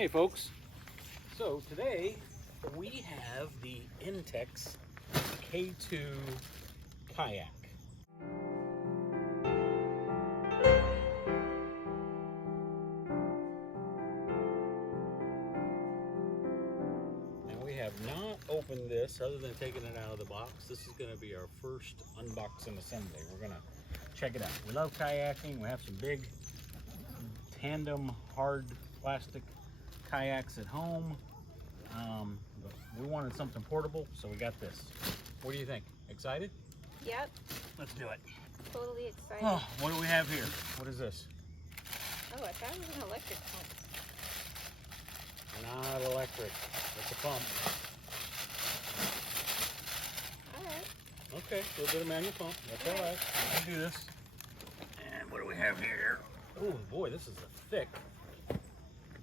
Hey folks, so today we have the Intex K2 kayak. And we have not opened this other than taking it out of the box. This is going to be our first unboxing assembly. We're going to check it out. We love kayaking. We have some big tandem hard plastic kayaks at home, but we wanted something portable, so we got this. What do you think? Excited? Yep. Let's do it. Totally excited. Oh, what do we have here? What is this? Oh, I thought it was an electric pump. Not electric. It's a pump. Alright. Okay, a little bit of manual pump. That's all right. We can do this. And what do we have here? Oh boy, this is a thick,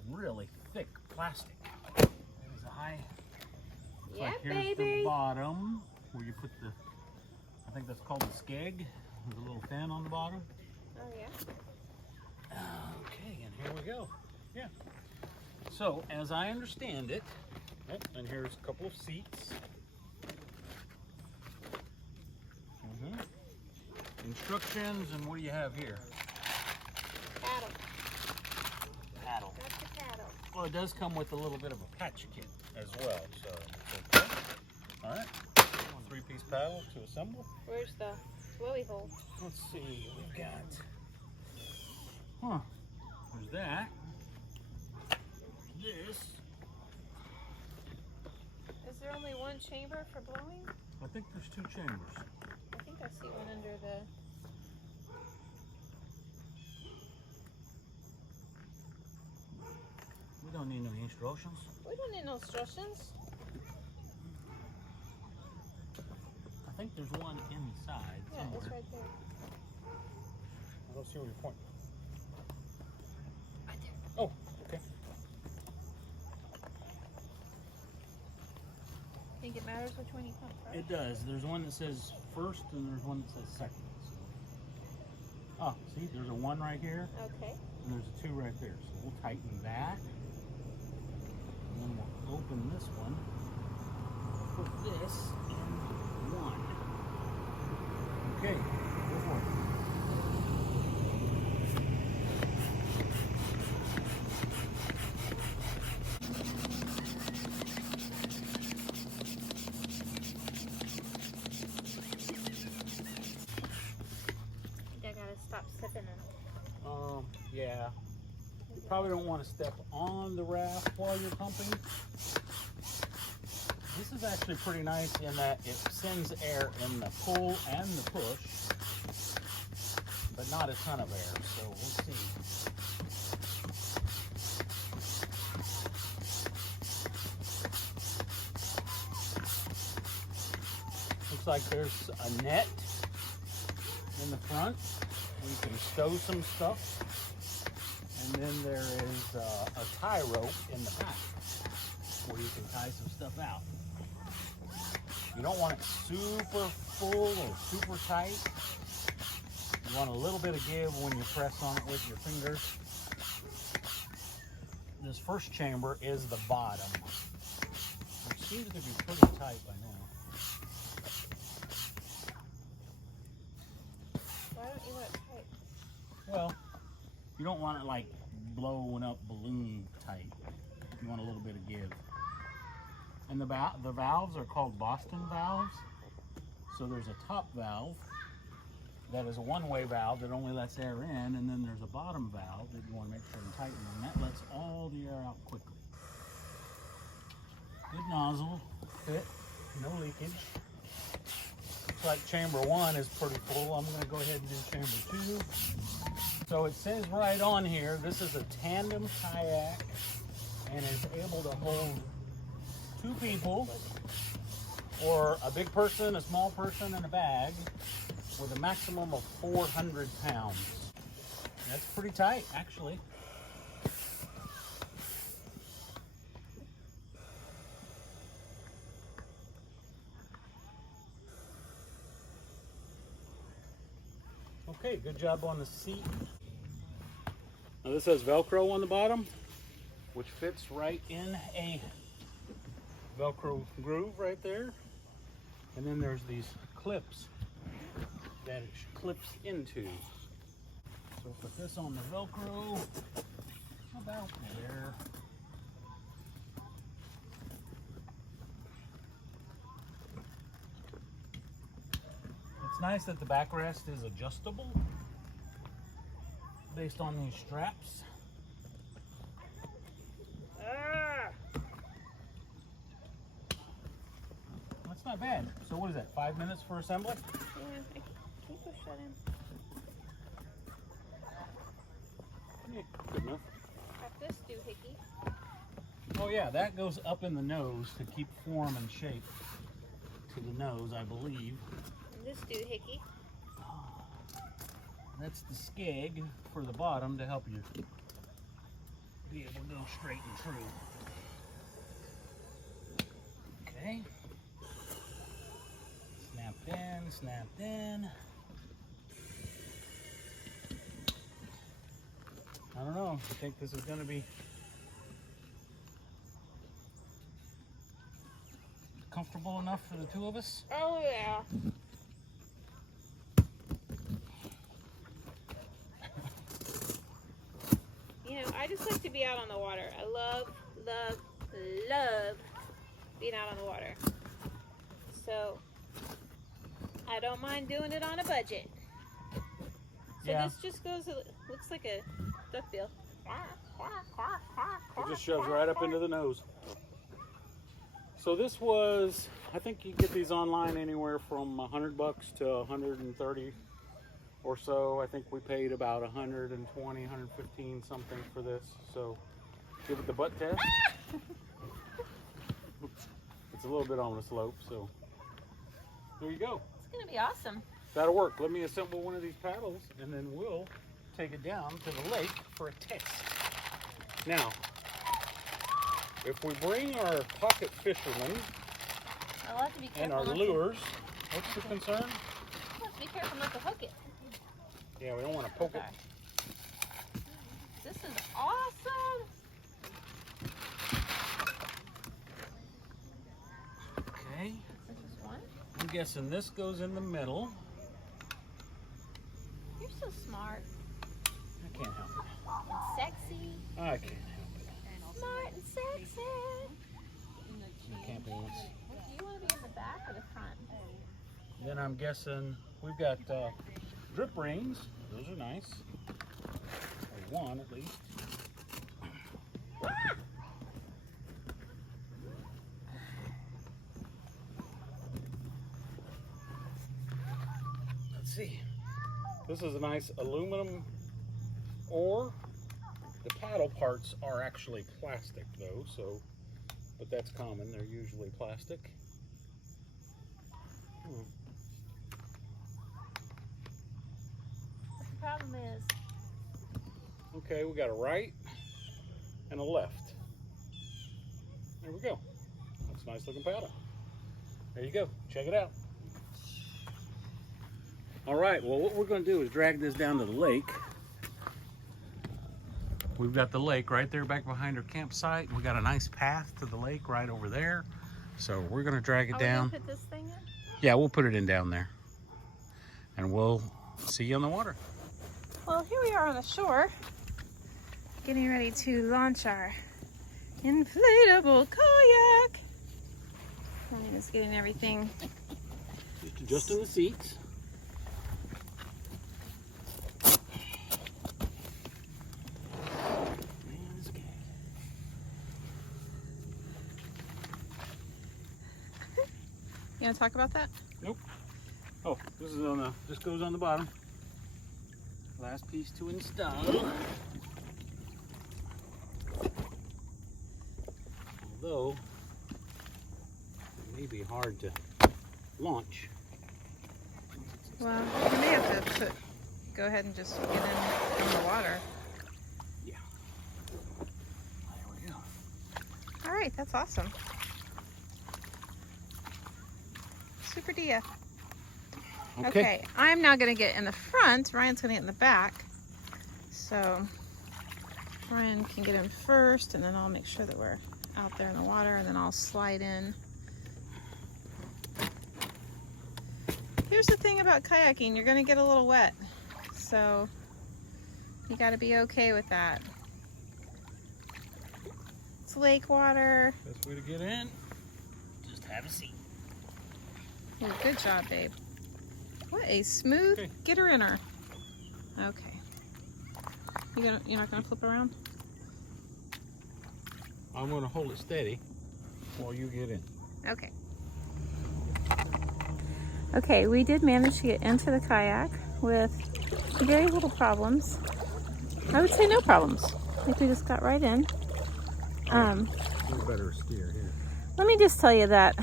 really thick plastic. There's a high. Yeah, like here's baby. the bottom where you put the, I think that's called the skeg. There's a little fin on the bottom. Oh yeah. Okay, and here we go. Yeah. So as I understand it, oh, and here's a couple of seats. Instructions, and what do you have here? Paddle. Paddle. That's the paddle. Well, it does come with a little bit of a patch kit as well, so it's okay. All right, 3-piece paddle to assemble. Where's the willy hole? Let's see, we've got, there's that. This. Is there only one chamber for blowing? I think there's 2 chambers. I think I see one under the... We don't need any instructions. We don't need no instructions. I think there's one inside Yeah, somewhere. it's right there. I don't see where you're pointing. Right there. Oh, okay. I think it matters which one you pump, right? It does. There's one that says first and there's one that says second. Oh, see, there's a 1 right here Okay. and there's a 2 right there. So we'll tighten that. And then we'll open this one. Put this in 1. Okay, go for it. I gotta stop stepping in. Yeah. You probably don't want to step on the raft while you're pumping. This is actually pretty nice in that it sends air in the pull and the push, but not a ton of air, so we'll see. Looks like there's a net in the front. You can stow some stuff. And then there is a tie rope in the back where you can tie some stuff out. You don't want it super full or super tight. You want a little bit of give when you press on it with your fingers. This first chamber is the bottom, which seems to be pretty tight by now. Why don't you want it tight? Well, you don't want it like blowing up balloon tight. You want a little bit of give. And the valves are called Boston valves. So there's a top valve that is a one-way valve that only lets air in, and then there's a bottom valve that you want to make sure and tighten, and that lets all the air out quickly. Good nozzle, fit, no leakage. Looks like chamber 1 is pretty full. I'm going to go ahead and do chamber 2. So it says right on here, this is a tandem kayak and is able to hold 2 people, or a big person, a small person, and a bag with a maximum of 400 pounds. That's pretty tight, actually. Okay, good job on the seat. Now this has Velcro on the bottom. which fits right in a Velcro groove right there. And then there's these clips that it clips into. So put this on the Velcro, about there. It's nice that the backrest is adjustable based on these straps. That's not bad. So what is that, 5 minutes for assembly? Yeah, can you push that in? Yeah, good enough. Got this doohickey. Oh yeah, that goes up in the nose to keep form and shape to the nose, I believe. And this doohickey. That's the skeg for the bottom to help you be able to go straight and true. Okay. Snapped in. I don't know. I think this is going to be comfortable enough for the two of us. Oh yeah. You know, I just like to be out on the water. I love being out on the water. So I don't mind doing it on a budget. So Yeah. this just goes, looks like a duckbill. It just shoves right up into the nose. So this was, I think you get these online anywhere from $100 to $130 or so. I think we paid about 120, 115 something for this. So give it the butt test. It's a little bit on the slope, so there you go. It's gonna be awesome. That'll work. Let me assemble one of these paddles and then we'll take it down to the lake for a test. Now, if we bring our pocket fishermen I'll have to be careful. and our lures, what's the concern? I'll have to be careful not to hook it. Yeah, we don't want to poke it. This is awesome. Okay. This is one. I'm guessing this goes in the middle. You're so smart I can't help it. and sexy. I can't help it. Smart and sexy. I can't be honest. Do you want to be in the back or the front? Then I'm guessing we've got drip rings. Those are nice. Or one at least. Let's see. This is a nice aluminum oar. The paddle parts are actually plastic though, so, but that's common. They're usually plastic. What the problem is? Okay, we got a right and a left. There we go. That's a nice looking paddle. There you go. Check it out. All right, well, what we're going to do is drag this down to the lake. We've got the lake right there back behind our campsite. We got a nice path to the lake right over there. So we're going to drag it down. Are we gonna put this thing in? Yeah, we'll put it in down there. And we'll see you on the water. Well, here we are on the shore, getting ready to launch our inflatable kayak. Ryan is getting everything. Just adjusting the seats. You want to talk about that? Nope. Oh, this is on the, this goes on the bottom. Last piece to install. Although, it may be hard to launch. Well, you may have to go ahead and just get in the water. Yeah. There we go. All right, that's awesome. Super dia. Okay, I'm now going to get in the front. Ryan's going to get in the back. So Ryan can get in first, and then I'll make sure that we're out there in the water, and then I'll slide in. Here's the thing about kayaking, you're gonna get a little wet, so you gotta be okay with that. It's lake water. Best way to get in, just have a seat. Yeah, good job, babe. What a smooth getter-inner. Okay. You're not gonna flip around? I'm gonna hold it steady while you get in. Okay. Okay, we did manage to get into the kayak with very little problems. I would say no problems. I think we just got right in. You better steer here. Let me just tell you that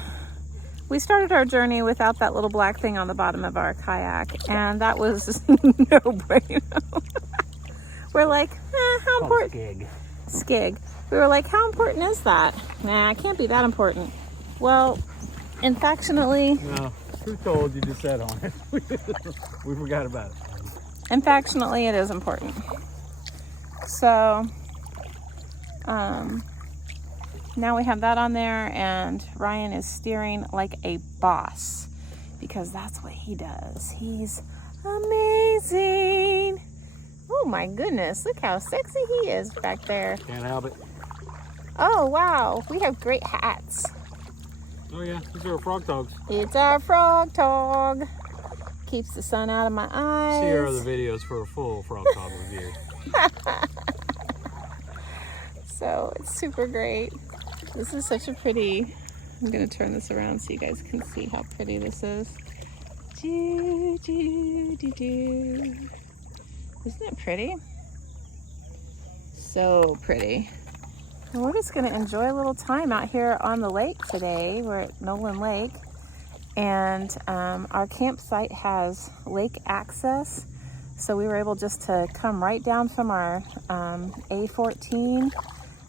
we started our journey without that little black thing on the bottom of our kayak, and that was no bueno. We're like, how important? Skig. Skig. We were like, how important is that? Nah, it can't be that important. Well, infactionally. No, who told you to set on it? We forgot about it. Infactionally, it is important. So, now we have that on there, and Ryan is steering like a boss because that's what he does. He's amazing. Oh my goodness, look how sexy he is back there. Can't help it. Oh wow, we have great hats. Oh yeah, these are frog togs. It's our frog tog. Keeps the sun out of my eyes. See our other videos for a full frog tog review. So it's super great. This is such a pretty, I'm gonna turn this around so you guys can see how pretty this is. Do, do, do, do. Isn't it pretty? So pretty. And we're just gonna enjoy a little time out here on the lake today. We're at Nolin Lake, and our campsite has lake access. So we were able just to come right down from our A14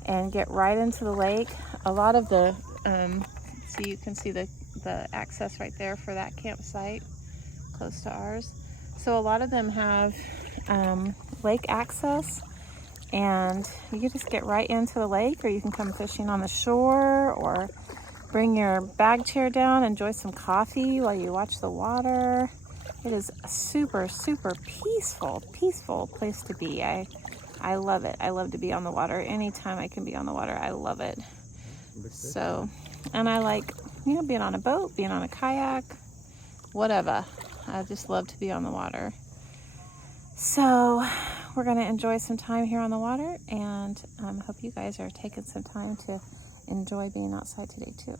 and get right into the lake. A lot of the, so you can see the access right there for that campsite close to ours. So a lot of them have lake access, and you can just get right into the lake, or you can come fishing on the shore, or bring your bag chair down, enjoy some coffee while you watch the water. It is a super, super peaceful place to be. I love it. I love to be on the water. Anytime I can be on the water, I love it. So, and I like, being on a boat, being on a kayak, whatever. I just love to be on the water. So we're going to enjoy some time here on the water, and hope you guys are taking some time to enjoy being outside today too.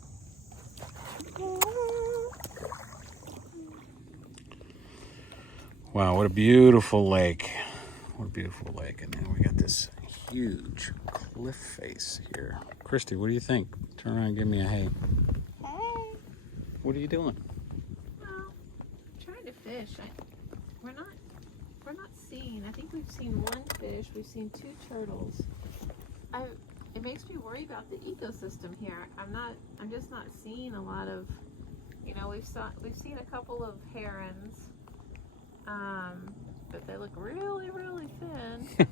Wow, what a beautiful lake. What a beautiful lake. And then we got this huge cliff face here. Christy, what do you think? Turn around and give me a hey. Hey. What are you doing? Well, trying to fish. We're not seeing. I think we've seen one fish. We've seen 2 turtles. It makes me worry about the ecosystem here. I'm just not seeing a lot of, we've seen a couple of herons, but they look really, really thin.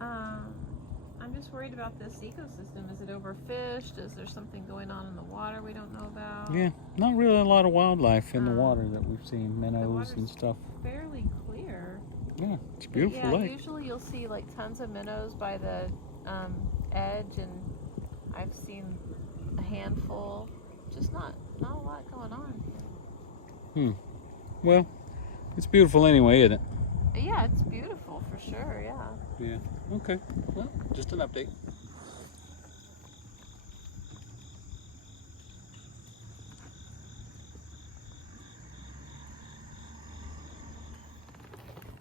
I'm just worried about this ecosystem. Is it overfished? Is there something going on in the water we don't know about? Yeah, not really a lot of wildlife in the water that we've seen, minnows and stuff. Fairly clear. Yeah, it's a beautiful lake. Usually you'll see like tons of minnows by the edge, and I've seen a handful. Just not a lot going on here. Well, it's beautiful anyway, isn't it? Yeah, it's beautiful for sure. Yeah. Yeah. Okay. Well, just an update.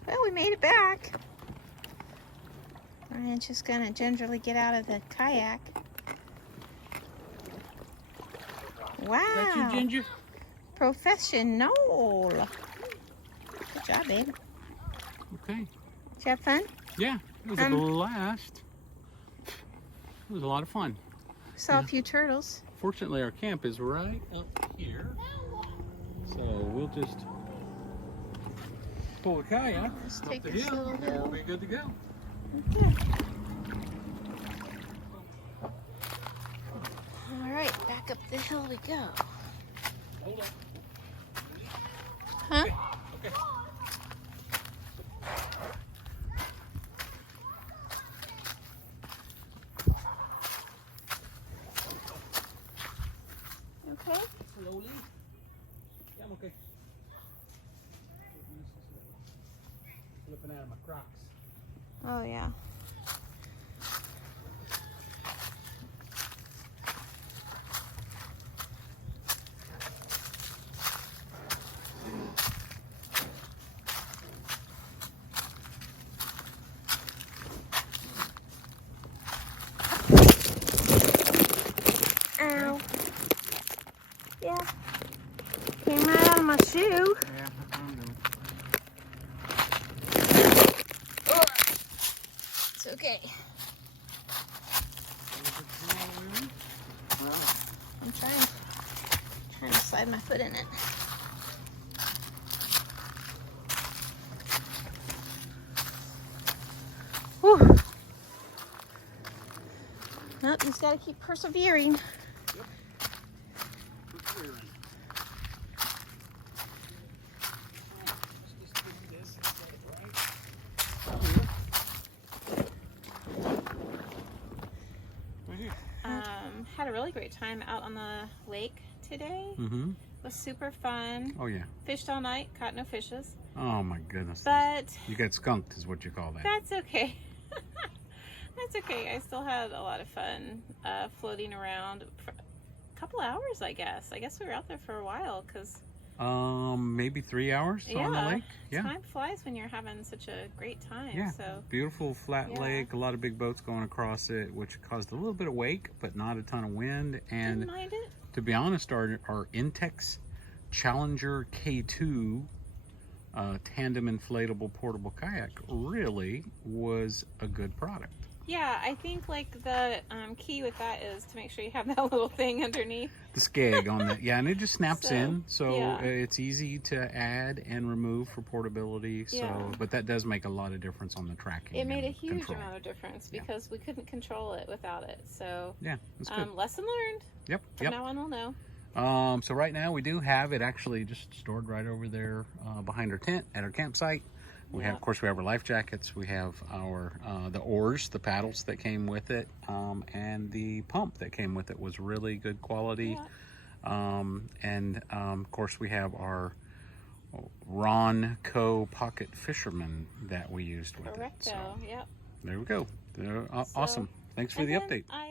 Well, we made it back. Ryan's just gonna gingerly get out of the kayak. Wow. Is that you, Ginger? Professional. Good job, babe. Okay. Did you have fun? Yeah, it was a blast. It was a lot of fun. Saw a few turtles. Fortunately, our camp is right up here. So we'll just pull the kayak Just up take the this hill, little and we'll hill. be good to go. Okay. back up the hill we go. Hold on. Huh? Okay. Okay. Slowly. Yeah, I'm okay. Slipping out of my Crocs. Oh, yeah. Ow. Yeah. Came right out of my shoe. Yeah, I found them. It's okay. I'm trying to slide my foot in it. Whew. Nope, just gotta keep persevering. Yep. Persevering. Let's just do this and set it right here. Had a really great time out on the lake today. Mm-hmm. It was super fun. Oh yeah. Fished all night, caught no fishes. Oh my goodness. But You got skunked is what you call that. that's okay. That's okay. I still had a lot of fun floating around for a couple hours, I guess. I guess we were out there for a while because maybe 3 hours on the lake. Yeah. Time flies when you're having such a great time. Yeah. So Beautiful flat Yeah. lake, a lot of big boats going across it, which caused a little bit of wake, but not a ton of wind. And didn't mind it. to be honest, our Intex Challenger K2 tandem inflatable portable kayak really was a good product. Yeah, I think like the key with that is to make sure you have that little thing underneath. The skeg on that, yeah, and it just snaps So, in, so yeah. it's easy to add and remove for portability. So, Yeah. but that does make a lot of difference on the tracking. It made a and huge control. amount of difference Yeah. because we couldn't control it without it. So Yeah, that's good. lesson learned. Yep, From yep. now on, we'll know. So right now we do have it actually just stored right over there behind our tent at our campsite. We have, of course, we have our life jackets. We have our the oars, the paddles that came with it, and the pump that came with it was really good quality. Yeah. Of course, we have our Ron Co. Pocket Fisherman that we used with Correcto. it. So Yep. there we go. Awesome. Thanks for And the then update. I